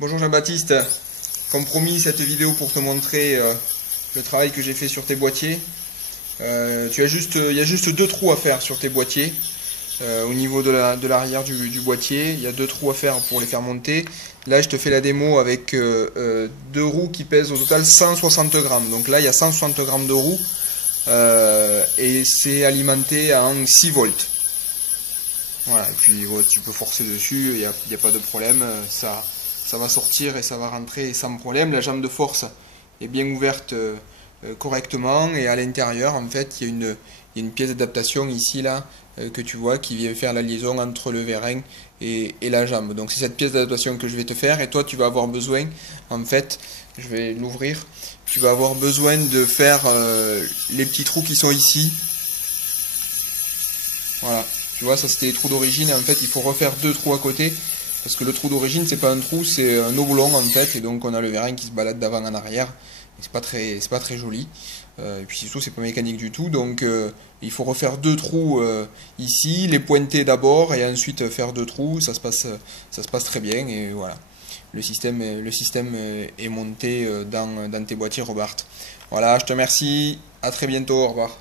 Bonjour Jean-Baptiste, comme promis cette vidéo pour te montrer le travail que j'ai fait sur tes boîtiers. Il y a juste deux trous à faire sur tes boîtiers. Au niveau de l'arrière du boîtier, il y a deux trous à faire pour les faire monter. Là je te fais la démo avec deux roues qui pèsent au total 160 grammes. Donc là il y a 160 grammes de roues et c'est alimenté en 6 volts. Voilà, et puis tu peux forcer dessus, il n'y a pas de problème, ça va sortir et ça va rentrer sans problème. La jambe de force est bien ouverte correctement, et à l'intérieur en fait il y a une pièce d'adaptation ici là que tu vois qui vient faire la liaison entre le vérin et la jambe. Donc c'est cette pièce d'adaptation que je vais te faire, et toi tu vas avoir besoin, en fait, je vais l'ouvrir, tu vas avoir besoin de faire les petits trous qui sont ici. Voilà, tu vois, ça c'était les trous d'origine, et en fait il faut refaire deux trous à côté, parce que le trou d'origine c'est pas un trou, c'est un oblong en fait, et donc on a le vérin qui se balade d'avant en arrière, et c'est pas très joli, et puis surtout c'est pas mécanique du tout, donc il faut refaire deux trous ici, les pointer d'abord, et ensuite faire deux trous, ça se passe très bien, et voilà. Le système est monté dans tes boîtiers Robart. Voilà, je te remercie, à très bientôt, au revoir.